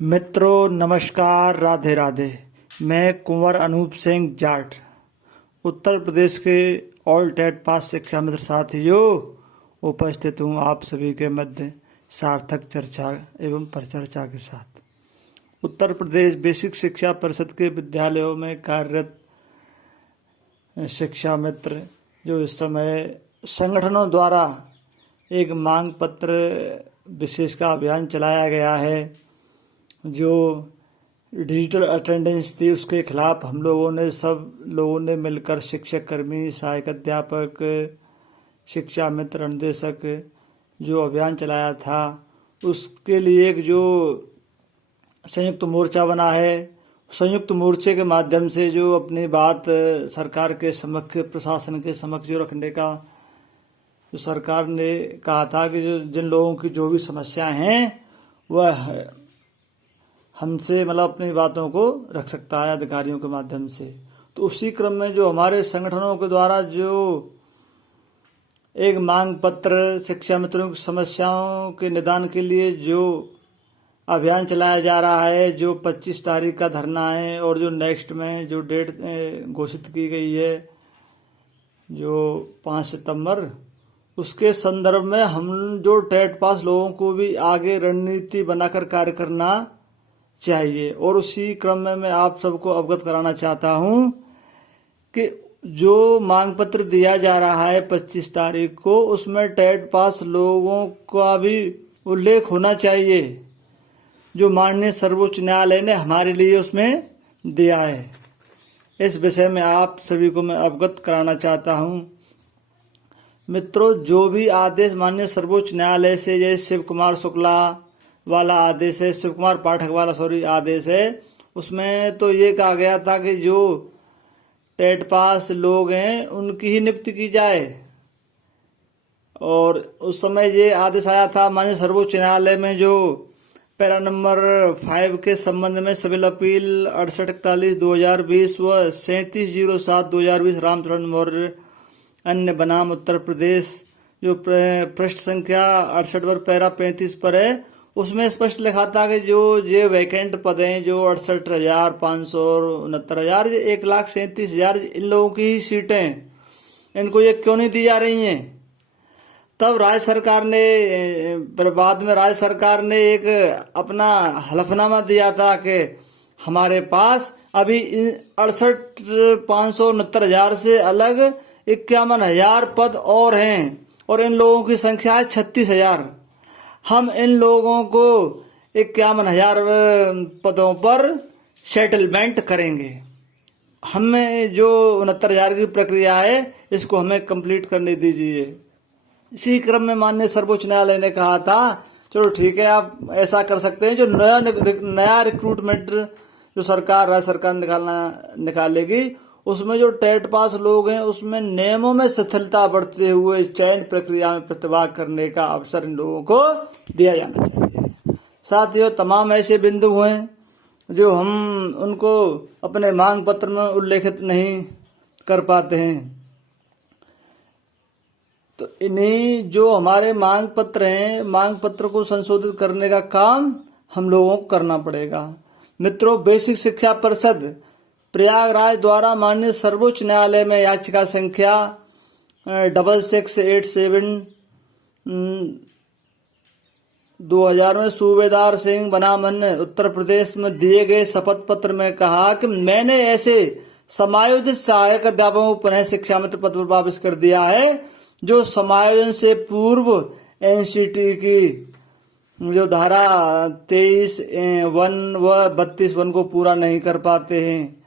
मित्रों नमस्कार, राधे राधे। मैं कुंवर अनूप सिंह जाट उत्तर प्रदेश के ऑल टेट पास शिक्षा मित्र साथियों उपस्थित हूँ आप सभी के मध्य सार्थक चर्चा एवं परिचर्चा के साथ। उत्तर प्रदेश बेसिक शिक्षा परिषद के विद्यालयों में कार्यरत शिक्षा मित्र जो इस समय संगठनों द्वारा एक मांग पत्र विशेष का अभियान चलाया गया है, जो डिजिटल अटेंडेंस थी उसके खिलाफ हम लोगों ने मिलकर शिक्षक कर्मी, सहायक अध्यापक, शिक्षा मित्र, अनुदेशक जो अभियान चलाया था उसके लिए एक जो संयुक्त मोर्चा बना है। संयुक्त मोर्चे के माध्यम से जो अपनी बात सरकार के समक्ष, प्रशासन के समक्ष जो रखने का जो सरकार ने कहा था कि जो जिन लोगों की जो भी समस्याएं हैं वह हमसे अपनी बातों को रख सकता है अधिकारियों के माध्यम से। तो उसी क्रम में जो हमारे संगठनों के द्वारा जो एक मांग पत्र शिक्षा मित्रों की समस्याओं के निदान के लिए जो अभियान चलाया जा रहा है, जो 25 तारीख का धरना है और जो नेक्स्ट में जो डेट घोषित की गई है जो 5 सितंबर, उसके संदर्भ में हम जो टेट पास लोगों को भी आगे रणनीति बनाकर कार्य करना चाहिए। और उसी क्रम में मैं आप सबको अवगत कराना चाहता हूं कि जो मांग पत्र दिया जा रहा है 25 तारीख को, उसमें टेट पास लोगों का भी उल्लेख होना चाहिए जो माननीय सर्वोच्च न्यायालय ने हमारे लिए उसमें दिया है। इस विषय में आप सभी को मैं अवगत कराना चाहता हूं। मित्रों, जो भी आदेश माननीय सर्वोच्च न्यायालय से, जैसे शिव कुमार शुक्ला वाला आदेश है, शिव कुमार पाठक वाला आदेश है, उसमें तो ये कहा गया था कि जो टेट पास लोग हैं उनकी ही नियुक्ति की जाए। और उस समय ये आदेश आया था माननीय सर्वोच्च न्यायालय में जो पैरा नंबर 5 के संबंध में सिविल अपील 6841/2020 व 3707/2020 रामचरण मौर्य अन्य बनाम उत्तर प्रदेश जो पृष्ठ संख्या 68 पर पैरा 35 पर है, उसमें स्पष्ट लिखा था कि जो ये वैकेंट पद हैं जो 68,500 और 69,000, 1,37,000 इन लोगों की ही सीटें, इनको ये क्यों नहीं दी जा रही हैं। तब राज्य सरकार ने, बाद में राज्य सरकार ने एक अपना हलफनामा दिया था कि हमारे पास अभी 68,500 69,000 से अलग 51,000 पद और हैं और इन लोगों की संख्या है 36,000। हम इन लोगों को 51,000 पदों पर सेटलमेंट करेंगे। हमें जो 69,000 की प्रक्रिया है इसको हमें कंप्लीट करने दीजिए। इसी क्रम में माननीय सर्वोच्च न्यायालय ने कहा था चलो ठीक है, आप ऐसा कर सकते हैं, जो नया रिक्रूटमेंट जो राज्य सरकार निकालेगी उसमें जो टेट पास लोग हैं उसमें नियमों में शिथिलता बढ़ते हुए चयन प्रक्रिया में प्रतिभाग करने का अवसर इन लोगों को दिया जाना चाहिए। साथियों, तमाम ऐसे बिंदु हैं जो हम उनको अपने मांग पत्र में उल्लेखित नहीं कर पाते हैं। तो इन्हीं जो हमारे मांग पत्र हैं, मांग पत्र को संशोधित करने का काम हम लोगों को करना पड़ेगा। मित्रों, बेसिक शिक्षा परिषद प्रयागराज द्वारा माननीय सर्वोच्च न्यायालय में याचिका संख्या 6687/2000 में सूबेदार सिंह बनाम अन्य उत्तर प्रदेश में दिए गए शपथ पत्र में कहा कि मैंने ऐसे समायोजित सहायक अध्यापकों को पुनः शिक्षा मित्र पद पर वापस कर दिया है जो समायोजन से पूर्व एनसीटी की जो धारा 23(1) व 32(1) को पूरा नहीं कर पाते हैं,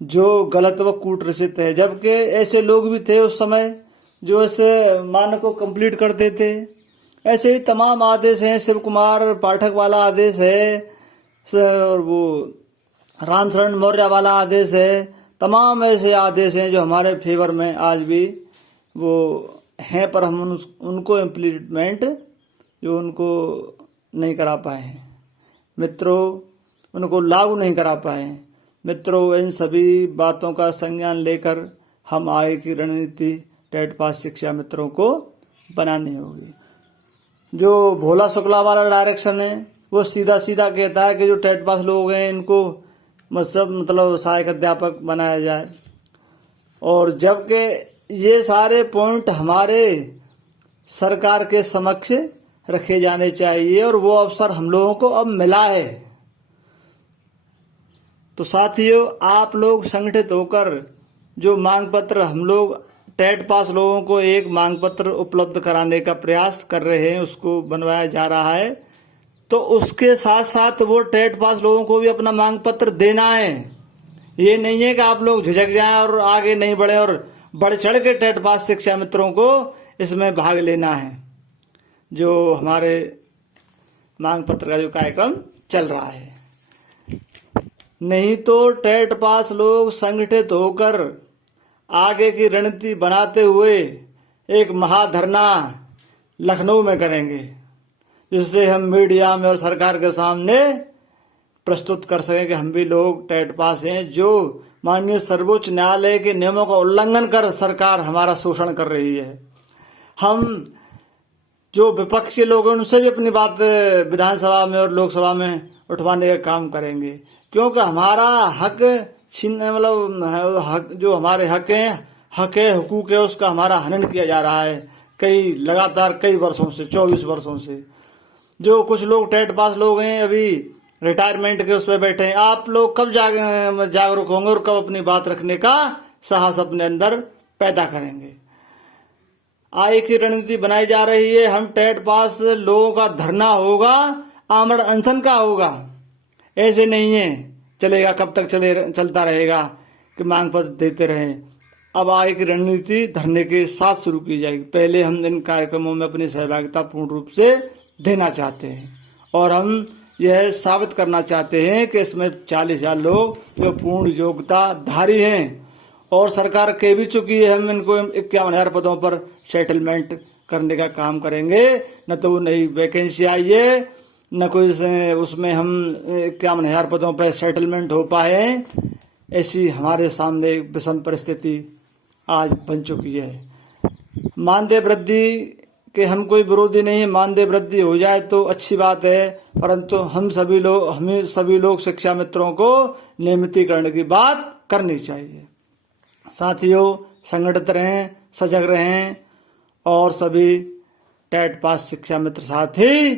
जो गलत व कूटरचित है। जबकि ऐसे लोग भी थे उस समय जो ऐसे मानक को कंप्लीट करते थे। ऐसे ही तमाम आदेश हैं, शिव कुमार पाठक वाला आदेश है और वो रामचरण मौर्य वाला आदेश है। तमाम ऐसे आदेश हैं जो हमारे फेवर में आज भी वो हैं, पर हम उनको इम्प्लीमेंट जो उनको नहीं करा पाए हैं मित्रों, उनको लागू नहीं करा पाए हैं। मित्रों, इन सभी बातों का संज्ञान लेकर हम आगे की रणनीति टेट पास शिक्षा मित्रों को बनानी होगी। जो भोला शुक्ला वाला डायरेक्शन है वो सीधा सीधा कहता है कि जो टेट पास लोग हैं इनको मतलब सहायक अध्यापक बनाया जाए। और जबकि ये सारे पॉइंट हमारे सरकार के समक्ष रखे जाने चाहिए और वो अवसर हम लोगों को अब मिला है। तो साथियों, आप लोग संगठित होकर जो मांग पत्र हम लोग टेट पास लोगों को एक मांग पत्र उपलब्ध कराने का प्रयास कर रहे हैं, उसको बनवाया जा रहा है, तो उसके साथ साथ वो टेट पास लोगों को भी अपना मांग पत्र देना है। ये नहीं है कि आप लोग झिझक जाएं और आगे नहीं बढ़े और बढ़ चढ़ के टेट पास शिक्षा मित्रों को इसमें भाग लेना है। जो हमारे मांग पत्र का जो कार्यक्रम चल रहा है, नहीं तो टेट पास लोग संगठित होकर आगे की रणनीति बनाते हुए एक महाधरना लखनऊ में करेंगे, जिससे हम मीडिया में और सरकार के सामने प्रस्तुत कर सकें कि हम भी लोग टेट पास हैं। जो माननीय सर्वोच्च न्यायालय के नियमों का उल्लंघन कर सरकार हमारा शोषण कर रही है। हम जो विपक्षी लोग हैं उनसे भी अपनी बात विधानसभा में और लोकसभा में उठवाने का काम करेंगे, क्योंकि हमारा हक मतलब हक जो हमारे हक है हुकूक है, उसका हमारा हनन किया जा रहा है लगातार कई वर्षों से, 24 वर्षों से। जो कुछ लोग टेट पास लोग हैं अभी रिटायरमेंट के उस पर बैठे हैं, आप लोग कब जागरूक होंगे और कब अपनी बात रखने का साहस अपने अंदर पैदा करेंगे। आय की रणनीति बनाई जा रही है, हम टेट पास लोगों का धरना होगा, आमरण अनशन का होगा। ऐसे नहीं है चलेगा, कब तक चलता रहेगा कि मांग पत्र देते रहें। अब आय की रणनीति धरने के साथ शुरू की जाएगी। पहले हम इन कार्यक्रमों में अपनी सहभागिता पूर्ण रूप से देना चाहते हैं और हम यह साबित करना चाहते हैं कि इसमें 40,000 लोग जो पूर्ण योग्यताधारी हैं और सरकार कह भी चुकी है हम इनको 51,000 पदों पर सेटलमेंट करने का काम करेंगे। न तो नई वैकेंसी आई है, न कोई उसमें हम 51,000 पदों पर सेटलमेंट हो पाए। ऐसी हमारे सामने विषम परिस्थिति आज बन चुकी है। मानदेय वृद्धि के हम कोई विरोधी नहीं है, मानदेय वृद्धि हो जाए तो अच्छी बात है, परंतु हमें सभी लोग शिक्षा मित्रों को नियमितीकरण की बात करनी चाहिए। साथियों, संगठित रहें, सजग रहें और सभी टेट पास शिक्षा मित्र साथी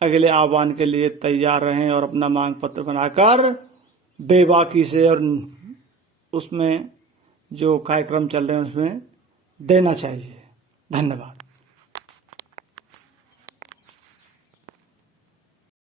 अगले आह्वान के लिए तैयार रहें और अपना मांग पत्र बनाकर बेबाकी से और उसमें जो कार्यक्रम चल रहे हैं उसमें देना चाहिए। धन्यवाद।